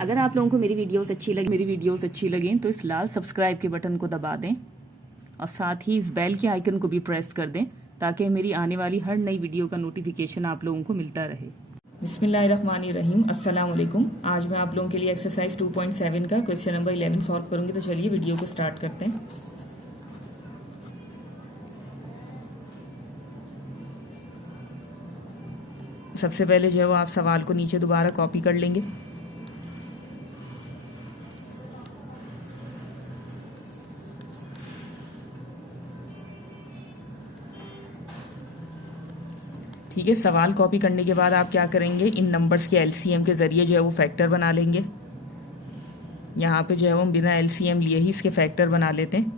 अगर आप लोगों को मेरी वीडियोस अच्छी लगें तो इस लाल सब्सक्राइब के बटन को दबा दें और साथ ही इस बेल के आइकन को भी प्रेस कर दें ताकि मेरी आने वाली हर नई वीडियो का नोटिफिकेशन आप लोगों को मिलता रहे। बिस्मिल्लाहिर्रहमानिर्रहीम, अस्सलाम वालेकुम। आज मैं आप लोगों के लिए एक्सरसाइज 2.7 का क्वेश्चन नंबर 11 सॉल्व करूंगी। तो चलिए वीडियो को स्टार्ट करते हैं। सबसे पहले जो है वो आप सवाल को नीचे दोबारा कॉपी कर लेंगे। ठीक है, सवाल कॉपी करने के बाद आप क्या करेंगे, इन नंबर्स के एलसीएम के ज़रिए जो है वो फैक्टर बना लेंगे। यहाँ पे जो है वो हम बिना एलसीएम लिए ही इसके फैक्टर बना लेते हैं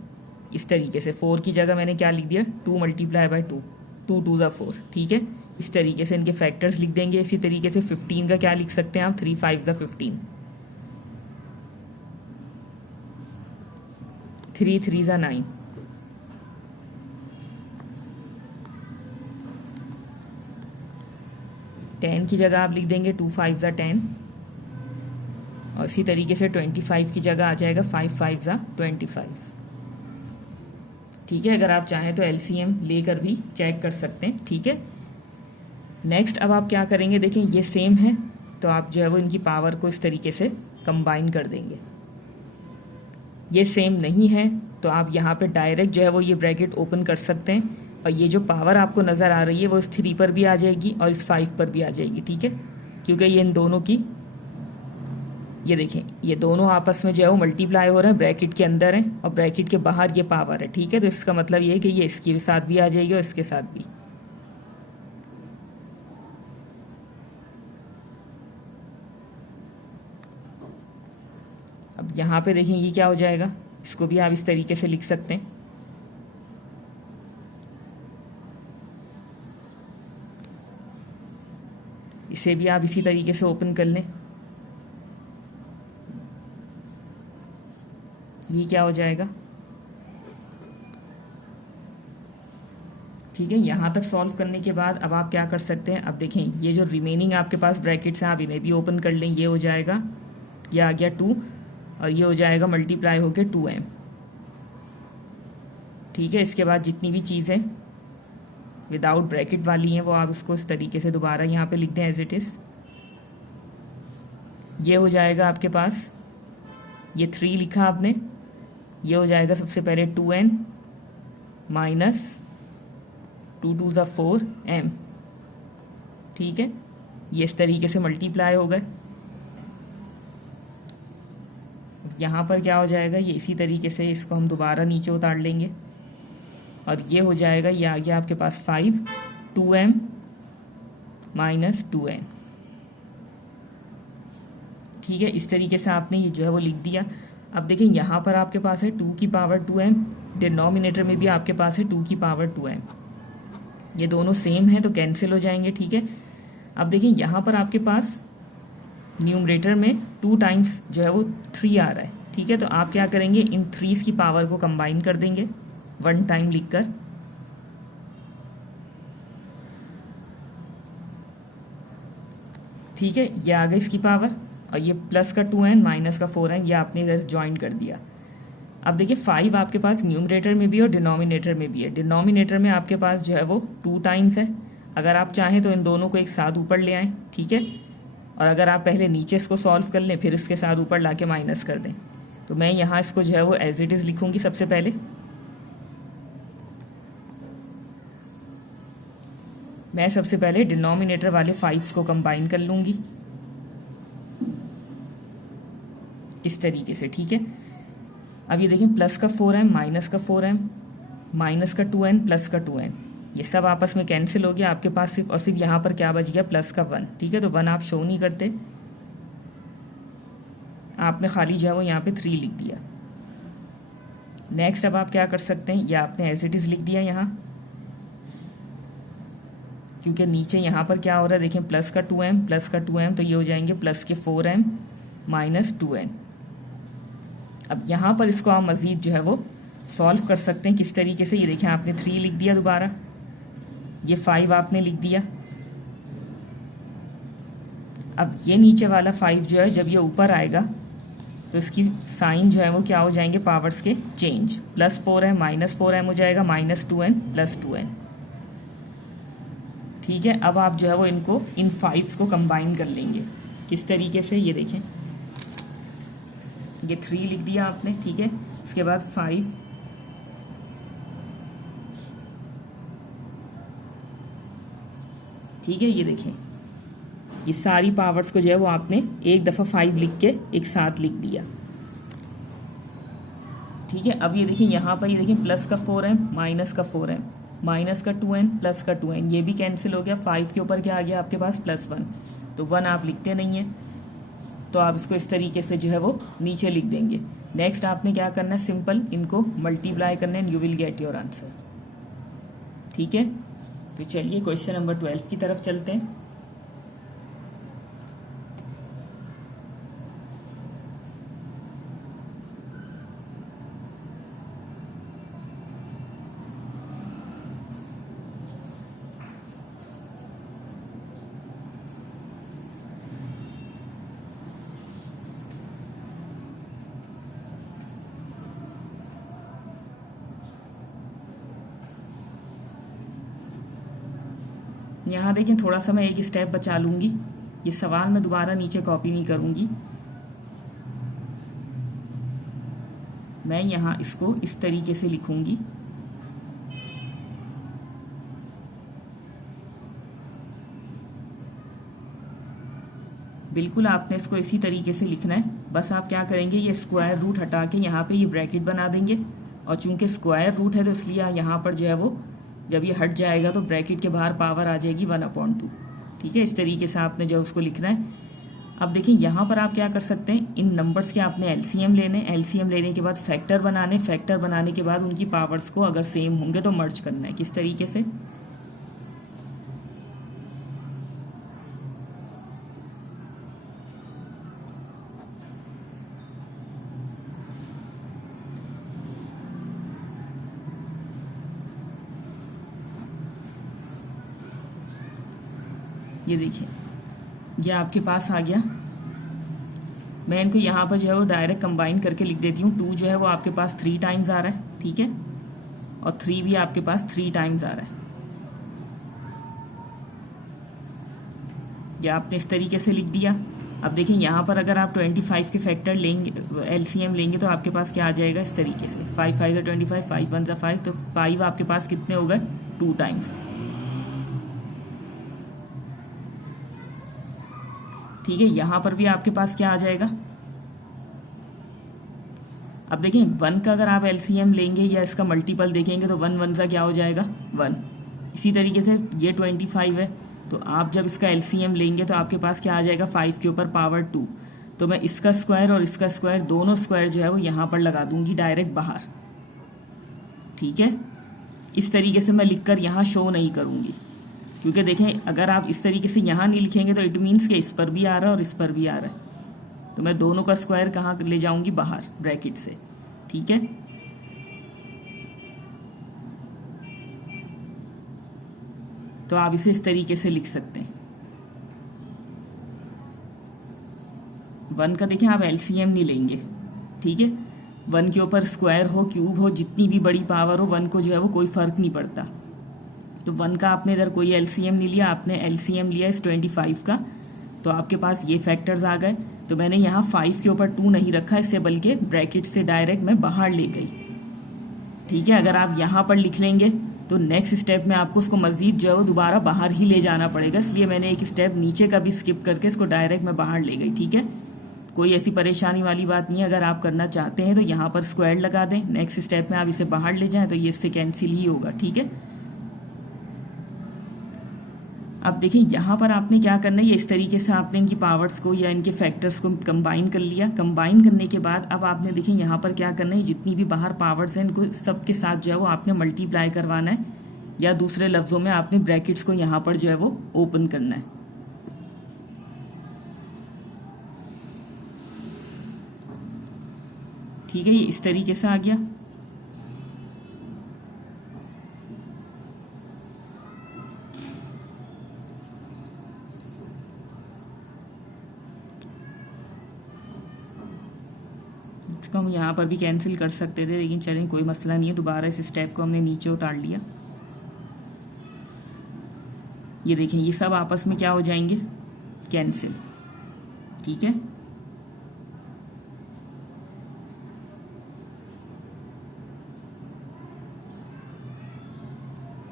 इस तरीके से। 4 की जगह मैंने क्या लिख दिया, 2 मल्टीप्लाई बाई 2, 2 2 ज़ा 4। ठीक है, इस तरीके से इनके फैक्टर्स लिख देंगे। इसी तरीके से 15 का क्या लिख सकते हैं आप, 3 5 ज़ा 15, 3 3 ज़ा 9, 10 की जगह आप लिख देंगे 2 5 ज़ा 10, और इसी तरीके से 25 की जगह आ जाएगा 5 5 ज़ा 25। ठीक है, अगर आप चाहें तो एलसीएम लेकर भी चेक कर सकते हैं। ठीक है, नेक्स्ट अब आप क्या करेंगे, देखें ये सेम है तो आप जो है वो इनकी पावर को इस तरीके से कंबाइन कर देंगे। ये सेम नहीं है तो आप यहाँ पे डायरेक्ट जो है वो ये ब्रैकेट ओपन कर सकते हैं, और ये जो पावर आपको नज़र आ रही है वो इस 3 पर भी आ जाएगी और इस 5 पर भी आ जाएगी। ठीक है, क्योंकि ये इन दोनों की, ये देखें ये दोनों आपस में जो है वो मल्टीप्लाई हो रहे हैं, ब्रैकेट के अंदर हैं और ब्रैकेट के बाहर ये पावर है। ठीक है, तो इसका मतलब ये है कि ये इसके साथ भी आ जाएगी और इसके साथ भी। अब यहाँ पे देखें ये क्या हो जाएगा, इसको भी आप इस तरीके से लिख सकते हैं। इसे भी आप इसी तरीके से ओपन कर लें। ये क्या हो जाएगा, ठीक है। यहाँ तक सॉल्व करने के बाद अब आप क्या कर सकते हैं, अब देखें ये जो रिमेनिंग आपके पास ब्रैकेट्स हैं आप इन्हें भी ओपन कर लें। ये हो जाएगा, ये आ गया 2 और ये हो जाएगा मल्टीप्लाई होके 2m। ठीक है, इसके बाद जितनी भी चीज़ें विदाउट ब्रैकेट वाली हैं वो आप उसको इस तरीके से दोबारा यहाँ पे लिख दें एज इट इज़। ये हो जाएगा आपके पास, ये 3 लिखा आपने, ये हो जाएगा सबसे पहले 2n माइनस 2 2 ज़ा 4m। ठीक है, ये इस तरीके से मल्टीप्लाई हो गए। यहाँ पर क्या हो जाएगा, ये इसी तरीके से इसको हम दोबारा नीचे उतार लेंगे और ये हो जाएगा, ये आ गया आपके पास 5 2m माइनस 2n। ठीक है, इस तरीके से आपने ये जो है वो लिख दिया। अब देखें यहाँ पर आपके पास है 2 की पावर 2m, डिनोमिनेटर में भी आपके पास है 2 की पावर 2m। ये दोनों सेम हैं तो कैंसिल हो जाएंगे। ठीक है, अब देखिए यहाँ पर आपके पास न्यूमरेटर में 2 टाइम्स जो है वो 3 आ रहा है। ठीक है, तो आप क्या करेंगे, इन 3s की पावर को कंबाइन कर देंगे 1 टाइम लिखकर। ठीक है, ये आ गई इसकी पावर, और ये प्लस का 2n माइनस का 4n ये आपने इधर ज्वाइन कर दिया। अब देखिए 5 आपके पास न्यूमरेटर में भी है और डिनोमिनेटर में भी है। डिनोमिनेटर में आपके पास जो है वो 2 टाइम्स है। अगर आप चाहें तो इन दोनों को एक साथ ऊपर ले आएँ। ठीक है, और अगर आप पहले नीचे इसको सॉल्व कर लें फिर इसके साथ ऊपर ला के माइनस कर दें, तो मैं यहाँ इसको जो है वो एज इट इज़ लिखूँगी। सबसे पहले मैं डिनोमिनेटर वाले 5s को कंबाइन कर लूँगी इस तरीके से। ठीक है, अब ये देखें प्लस का 4m माइनस का 4m माइनस का 2n प्लस का 2n, ये सब आपस में कैंसिल हो गया। आपके पास सिर्फ और सिर्फ यहाँ पर क्या बच गया, प्लस का 1। ठीक है, तो 1 आप शो नहीं करते, आपने खाली जो है वो यहाँ पे 3 लिख दिया। नेक्स्ट अब आप क्या कर सकते हैं, ये आपने एज इट इज़ लिख दिया यहाँ, क्योंकि नीचे यहाँ पर क्या हो रहा है, देखें प्लस का 2m तो ये हो जाएंगे प्लस के 4m माइनस 2n। अब यहाँ पर इसको आप मज़ीद जो है वो सॉल्व कर सकते हैं। किस तरीके से, ये देखें आपने 3 लिख दिया, दोबारा ये 5 आपने लिख दिया। अब ये नीचे वाला 5 जो है जब ये ऊपर आएगा तो इसकी साइन जो है वो क्या हो जाएंगे, पावर्स के चेंज, +4m -4m हो जाएगा, -2n +2n। ठीक है, अब आप जो है वो इनको इन 5s को कंबाइन कर लेंगे। किस तरीके से, ये देखें, ये 3 लिख दिया आपने। ठीक है, उसके बाद 5, ठीक है, ये देखें, ये सारी पावर्स को जो है वो आपने एक दफ़ा 5 लिख के एक साथ लिख दिया। ठीक है, अब ये देखिए यहाँ पर, ये देखिए प्लस का 4m माइनस का 4m माइनस का 2n प्लस का 2n, ये भी कैंसिल हो गया। 5 के ऊपर क्या आ गया आपके पास, +1, तो 1 आप लिखते नहीं हैं, तो आप इसको इस तरीके से जो है वो नीचे लिख देंगे। नेक्स्ट आपने क्या करना है, सिंपल इनको मल्टीप्लाई करना है, you will get your answer. ठीक है, तो चलिए क्वेश्चन नंबर 12 की तरफ चलते हैं। यहाँ देखें, थोड़ा सा मैं एक स्टेप बचा लूंगी, ये सवाल मैं दोबारा नीचे कॉपी नहीं करूंगी, मैं यहाँ इसको इस तरीके से लिखूंगी। बिल्कुल आपने इसको इसी तरीके से लिखना है। बस आप क्या करेंगे, ये स्क्वायर रूट हटा के यहाँ पे ये ब्रैकेट बना देंगे, और चूंकि स्क्वायर रूट है तो इसलिए यहाँ पर जो है वो जब ये हट जाएगा तो ब्रैकेट के बाहर पावर आ जाएगी 1/2। ठीक है, इस तरीके से आपने जो उसको लिखना है। अब देखिए यहाँ पर आप क्या कर सकते हैं, इन नंबर्स के आपने एलसीएम लेने, एलसीएम लेने के बाद फैक्टर बनाने, फैक्टर बनाने के बाद उनकी पावर्स को अगर सेम होंगे तो मर्ज करना है। किस तरीके से, ये देखिए ये आपके पास आ गया। मैं इनको यहाँ पर जो है वो डायरेक्ट कंबाइन करके लिख देती हूँ। 2 जो है वो आपके पास 3 टाइम्स आ रहा है, ठीक है, और 3 भी आपके पास 3 टाइम्स आ रहा है। ये आपने इस तरीके से लिख दिया। अब देखिए यहाँ पर अगर आप 25 के फैक्टर लेंगे, एलसीएम लेंगे, तो आपके पास क्या आ जाएगा, इस तरीके से 5 5 का 25, 5 1 5, तो 5 आपके पास कितने हो गए, 2 टाइम्स। ठीक है, यहां पर भी आपके पास क्या आ जाएगा, अब देखिए 1 का अगर आप एलसीएम लेंगे या इसका मल्टीपल देखेंगे तो 1 1 सा क्या हो जाएगा, 1। इसी तरीके से ये 25 है, तो आप जब इसका एलसीएम लेंगे तो आपके पास क्या आ जाएगा, 5 के ऊपर पावर 2। तो मैं इसका स्क्वायर और इसका स्क्वायर, दोनों स्क्वायर जो है वो यहाँ पर लगा दूंगी डायरेक्ट बाहर। ठीक है, इस तरीके से मैं लिखकर यहाँ शो नहीं करूंगी, क्योंकि देखें अगर आप इस तरीके से यहाँ नहीं लिखेंगे तो इट मीन्स कि इस पर भी आ रहा है और इस पर भी आ रहा है, तो मैं दोनों का स्क्वायर कहाँ ले जाऊंगी, बाहर ब्रैकेट से। ठीक है, तो आप इसे इस तरीके से लिख सकते हैं। 1 का देखिए आप एलसीएम नहीं लेंगे, ठीक है, 1 के ऊपर स्क्वायर हो, क्यूब हो, जितनी भी बड़ी पावर हो, 1 को जो है वो कोई फर्क नहीं पड़ता। तो 1 का आपने इधर कोई एलसीएम नहीं लिया, आपने एलसीएम लिया इस 25 का, तो आपके पास ये फैक्टर्स आ गए। तो मैंने यहाँ 5 के ऊपर 2 नहीं रखा इससे, बल्कि ब्रैकेट से डायरेक्ट मैं बाहर ले गई। ठीक है, अगर आप यहाँ पर लिख लेंगे तो नेक्स्ट स्टेप में आपको उसको मजीद जो है वो दोबारा बाहर ही ले जाना पड़ेगा, इसलिए मैंने एक स्टेप नीचे का भी स्किप करके इसको डायरेक्ट मैं बाहर ले गई। ठीक है, कोई ऐसी परेशानी वाली बात नहीं है। अगर आप करना चाहते हैं तो यहाँ पर स्क्वायर लगा दें, नेक्स्ट स्टेप में आप इसे बाहर ले जाएं तो ये इससे कैंसिल ही होगा। ठीक है, अब देखिए यहाँ पर आपने क्या करना है, ये इस तरीके से आपने इनकी पावर्स को या इनके फैक्टर्स को कंबाइन कर लिया। कंबाइन करने के बाद अब आपने देखिए यहाँ पर क्या करना है, जितनी भी बाहर पावर्स हैं इनको सबके साथ जो है वो आपने मल्टीप्लाई करवाना है, या दूसरे लफ्जों में आपने ब्रैकेट्स को यहाँ पर जो है वो ओपन करना है। ठीक है, ये इस तरीके से आ गया। इसको हम यहाँ पर भी कैंसिल कर सकते थे, लेकिन चलें कोई मसला नहीं है। दोबारा इस स्टेप को हमने नीचे उतार लिया। ये देखें, ये सब आपस में क्या हो जाएंगे, कैंसिल। ठीक है,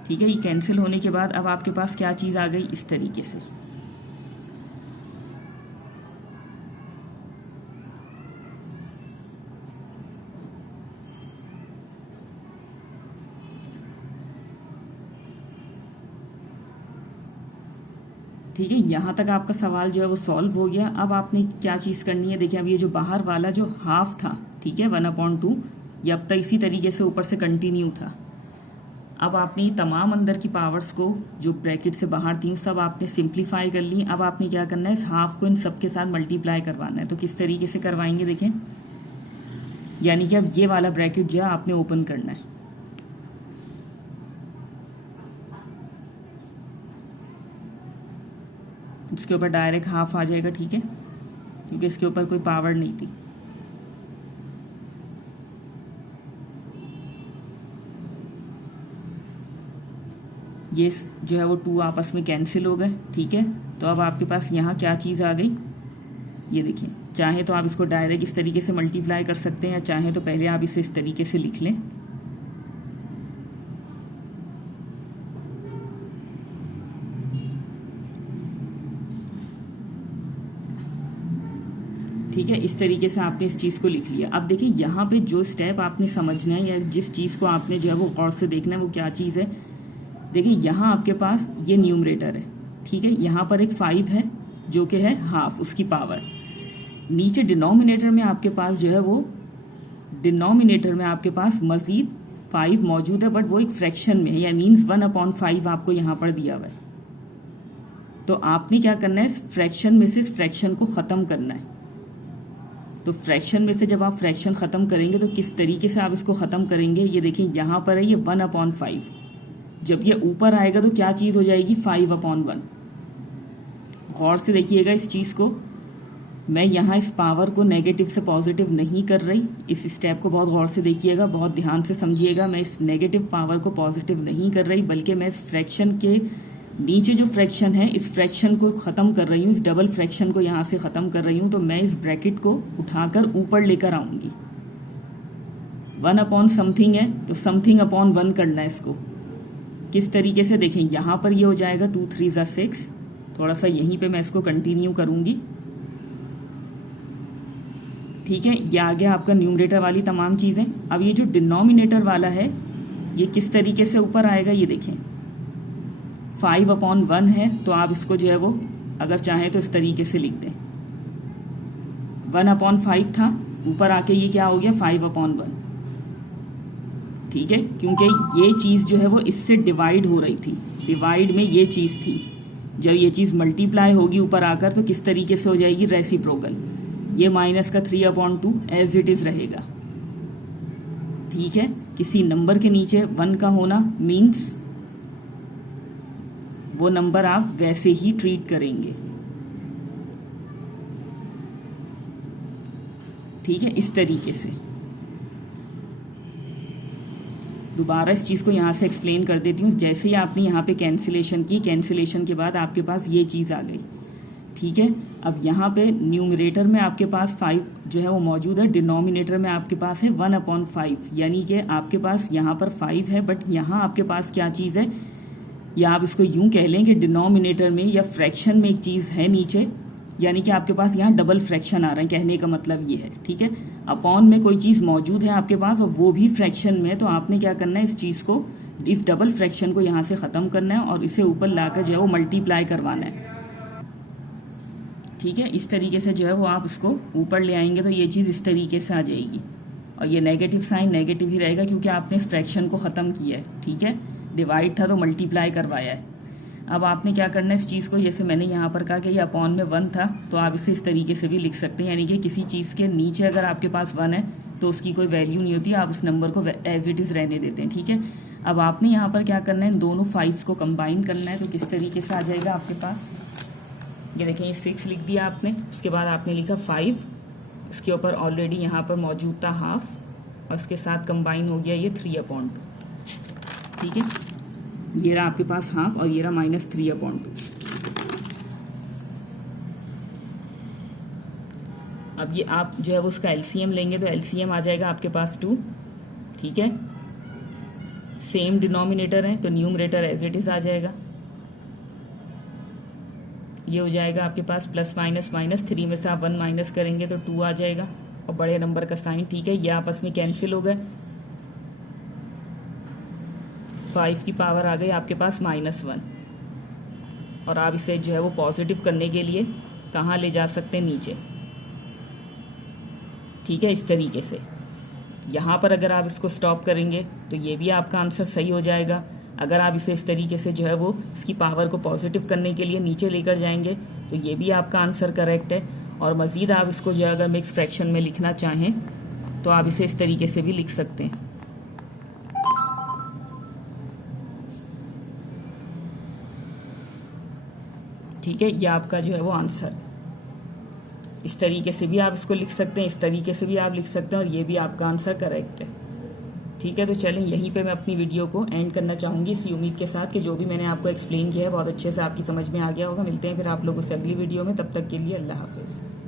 ठीक है। ये कैंसिल होने के बाद अब आपके पास क्या चीज़ आ गई, इस तरीके से। ठीक है, यहाँ तक आपका सवाल जो है वो सॉल्व हो गया। अब आपने क्या चीज़ करनी है, देखिए अब ये जो बाहर वाला जो हाफ था, ठीक है, 1/2, ये अब तक इसी तरीके से ऊपर से कंटिन्यू था। अब आपने तमाम अंदर की पावर्स को जो ब्रैकेट से बाहर थी सब आपने सिंप्लीफाई कर ली। अब आपने क्या करना है, इस हाफ को इन सब के साथ मल्टीप्लाई करवाना है। तो किस तरीके से करवाएंगे देखें, यानी कि अब ये वाला ब्रैकेट जो है आपने ओपन करना है। इसके ऊपर डायरेक्ट हाफ आ जाएगा, ठीक है, क्योंकि इसके ऊपर कोई पावर नहीं थी। ये जो है वो 2 आपस में कैंसिल हो गए। ठीक है, तो अब आपके पास यहाँ क्या चीज़ आ गई, ये देखिए। चाहे तो आप इसको डायरेक्ट इस तरीके से मल्टीप्लाई कर सकते हैं, या चाहे तो पहले आप इसे इस तरीके से लिख लें। ठीक है, इस तरीके से आपने इस चीज़ को लिख लिया। अब देखिए यहाँ पे जो स्टेप आपने समझना है या जिस चीज़ को आपने जो है वो गौर से देखना है वो क्या चीज़ है। देखिए यहाँ आपके पास ये न्यूमरेटर है, ठीक है, यहाँ पर एक 5 है जो कि है हाफ, उसकी पावर। नीचे डिनोमिनेटर में आपके पास जो है वो डिनोमिनेटर में आपके पास मज़ीद 5 मौजूद है, बट वो एक फ्रैक्शन में है, या मीन्स 1/5 आपको यहाँ पर दिया हुआ है। तो आपने क्या करना है, इस फ्रैक्शन में से इस फ्रैक्शन को ख़त्म करना है। तो फ्रैक्शन में से जब आप फ्रैक्शन ख़त्म करेंगे तो किस तरीके से आप इसको ख़त्म करेंगे, ये देखिए यहाँ पर है ये 1/5। जब ये ऊपर आएगा तो क्या चीज़ हो जाएगी, 5/1। गौर से देखिएगा इस चीज़ को। मैं यहाँ इस पावर को नेगेटिव से पॉजिटिव नहीं कर रही, इस स्टेप को बहुत गौर से देखिएगा, बहुत ध्यान से समझिएगा। मैं इस नेगेटिव पावर को पॉजिटिव नहीं कर रही, बल्कि मैं इस फ्रैक्शन के नीचे जो फ्रैक्शन है इस फ्रैक्शन को ख़त्म कर रही हूँ, इस डबल फ्रैक्शन को यहाँ से ख़त्म कर रही हूँ। तो मैं इस ब्रैकेट को उठाकर ऊपर लेकर आऊँगी। 1 समथिंग है तो समथिंग अपॉन 1 करना है इसको। किस तरीके से देखें, यहाँ पर ये हो जाएगा 2 3 6। थोड़ा सा यहीं पे मैं इसको कंटिन्यू करूँगी। ठीक है, ये आ गया आपका न्यूमरेटर वाली तमाम चीज़ें। अब ये जो डिनोमिनेटर वाला है ये किस तरीके से ऊपर आएगा, ये देखें 5/1 है। तो आप इसको जो है वो अगर चाहें तो इस तरीके से लिख दें, 1/5 था, ऊपर आके ये क्या हो गया 5/1। ठीक है, क्योंकि ये चीज़ जो है वो इससे डिवाइड हो रही थी, डिवाइड में ये चीज़ थी। जब ये चीज़ मल्टीप्लाई होगी ऊपर आकर तो किस तरीके से हो जाएगी, रेसिप्रोकल। ये माइनस का 3/2 एज इट इज़ रहेगा। ठीक है, किसी नंबर के नीचे 1 का होना मीन्स वो नंबर आप वैसे ही ट्रीट करेंगे। ठीक है, इस तरीके से। दोबारा इस चीज़ को यहाँ से एक्सप्लेन कर देती हूँ। जैसे ही आपने यहाँ पे कैंसिलेशन की, कैंसिलेशन के बाद आपके पास ये चीज़ आ गई। ठीक है, अब यहाँ पे न्यूमरेटर में आपके पास 5 जो है वो मौजूद है, डिनोमिनेटर में आपके पास है 1/5, यानी कि आपके पास यहाँ पर 5 है, बट यहाँ आपके पास क्या चीज़ है, या आप इसको यूं कह लें कि डिनोमिनेटर में या फ्रैक्शन में एक चीज़ है नीचे, यानी कि आपके पास यहाँ डबल फ्रैक्शन आ रहा है। कहने का मतलब ये है, ठीक है, अपॉन में कोई चीज़ मौजूद है आपके पास और वो भी फ्रैक्शन में, तो आपने क्या करना है, इस चीज़ को, इस डबल फ्रैक्शन को यहाँ से ख़त्म करना है और इसे ऊपर लाकर जो है वो मल्टीप्लाई करवाना है। ठीक है, इस तरीके से जो है वो आप इसको ऊपर ले आएंगे तो ये चीज़ इस तरीके से आ जाएगी। और ये नेगेटिव साइन नेगेटिव ही रहेगा क्योंकि आपने इस फ्रैक्शन को ख़त्म किया है। ठीक है, डिवाइड था तो मल्टीप्लाई करवाया है। अब आपने क्या करना है, इस चीज़ को, जैसे मैंने यहाँ पर कहा कि ये अपॉन में 1 था, तो आप इसे इस तरीके से भी लिख सकते हैं, यानी कि किसी चीज़ के नीचे अगर आपके पास 1 है तो उसकी कोई वैल्यू नहीं होती, आप उस नंबर को एज इट इज़ रहने देते हैं। ठीक है, अब आपने यहाँ पर क्या करना है, इन दोनों 5s को कंबाइन करना है। तो किस तरीके से आ जाएगा आपके पास, ये देखें, ये 6 लिख दिया आपने, उसके बाद आपने लिखा 5 इसके ऊपर ऑलरेडी यहाँ पर मौजूद था हाफ, और इसके साथ कंबाइन हो गया ये 3/2। ठीक है, ये रहा आपके पास हाफ और ये रहा -3/2। अब ये आप जो है वो उसका एलसीएम लेंगे तो एलसीएम आ जाएगा आपके पास 2। ठीक है, सेम डिनोमिनेटर है तो न्यूमरेटर एज इट इज आ जाएगा। ये हो जाएगा आपके पास प्लस माइनस माइनस, 3 में से आप 1 माइनस करेंगे तो 2 आ जाएगा, और बड़े नंबर का साइन। ठीक है, ये आपस में कैंसिल हो गए, 5 की पावर आ गई आपके पास -1। और आप इसे जो है वो पॉजिटिव करने के लिए कहाँ ले जा सकते हैं, नीचे। ठीक है, इस तरीके से यहाँ पर अगर आप इसको स्टॉप करेंगे तो ये भी आपका आंसर सही हो जाएगा। अगर आप इसे इस तरीके से जो है वो इसकी पावर को पॉजिटिव करने के लिए नीचे लेकर जाएंगे तो ये भी आपका आंसर करेक्ट है। और मज़ीद आप इसको जो है अगर मिक्स फ्रैक्शन में लिखना चाहें तो आप इसे इस तरीके से भी लिख सकते हैं। ठीक है, ये आपका जो है वो आंसर। इस तरीके से भी आप इसको लिख सकते हैं, इस तरीके से भी आप लिख सकते हैं, और ये भी आपका आंसर करेक्ट है। ठीक है, तो चलें यहीं पे मैं अपनी वीडियो को एंड करना चाहूँगी, इसी उम्मीद के साथ कि जो भी मैंने आपको एक्सप्लेन किया है बहुत अच्छे से आपकी समझ में आ गया होगा। मिलते हैं फिर आप लोगों से अगली वीडियो में, तब तक के लिए अल्लाह हाफिज़।